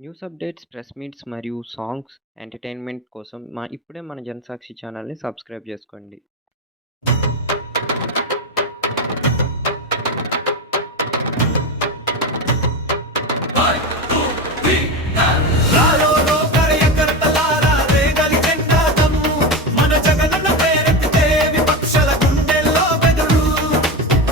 News updates, press meets మరియు songs, entertainment కోసం ఇప్పుడే మన 'జనసాక్షి' ఛానల్‌ని సబ్స్క్రైబ్ జేసుకోండి. రారోరో కార్యకర్తలారా రేగలి జెండా దమ్ము మన జగనన్న పేరెత్తితే విపక్షల గుండెల్లో బెదురు.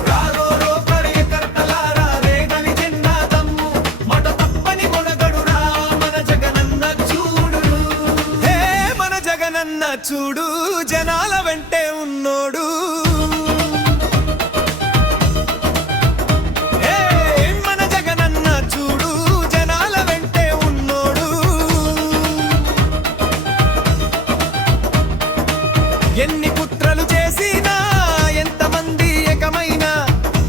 రారోరో కార్యకర్తలారా రేగలి జెండా దమ్ము మాట తప్పని మొనగడురా మన జగనన్న చూడు. హే మన జగనన్న చూడు, జనాల వెంటే ఉన్నోడు. ఎన్ని కుట్రలు చేసినా, ఎంతమంది ఏకమైనా,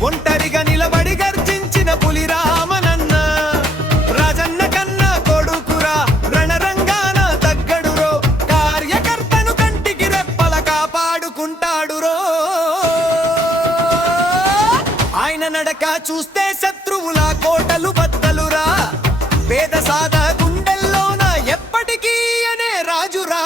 ఒంటరిగా నిలబడి గర్జించిన పులి రామనన్న. రాజన్న కన్నా కొడుకురా, రణరంగాన తగ్గడురో, కార్యకర్తను కంటికి రెప్పల కాపాడుకుంటాడురో. ఆయన నడక చూస్తే శత్రువుల కోటలు బద్దలురా, పేద సాదా గుండెల్లోన ఎప్పటికీ అనే రాజురా.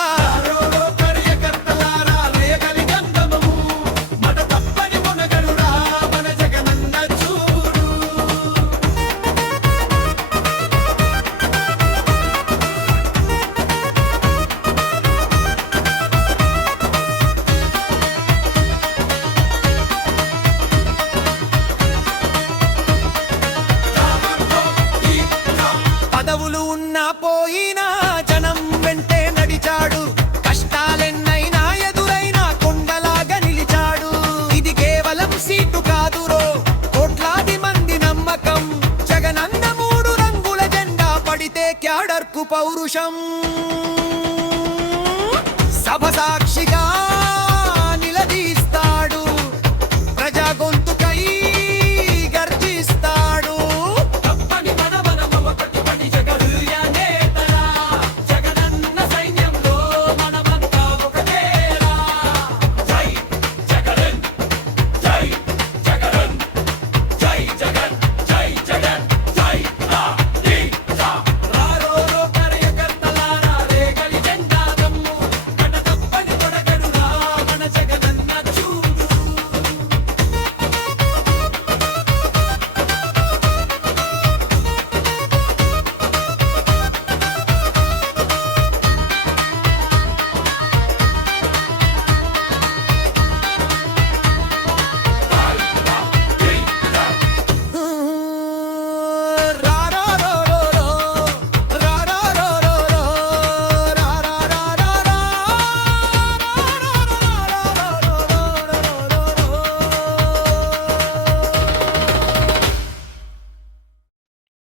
పదవులు ఉన్నా పోయినా జనం వెంటే నడిచాడు, కష్టాలెన్నైనా ఎదురైనా కొండలాగా నిలిచాడు. ఇది కేవలం సీటు కాదురో, కోట్లాది మంది నమ్మకం. జగనన్న మూడు రంగుల జెండా పడితే క్యాడర్కు పౌరుషం. సభ సాక్షిగా నిలదీస్తాడు, ప్రజా గొంతుకై గర్జిస్తాడు.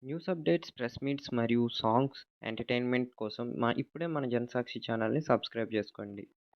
న్యూస్ అప్డేట్స్, ప్రెస్ మీట్స్ మరియు సాంగ్స్, ఎంటర్‌టైన్‌మెంట్ కోసం ఇప్పుడే మన 'జనసాక్షి' ఛానల్‌ని సబ్స్క్రైబ్ జేసుకోండి.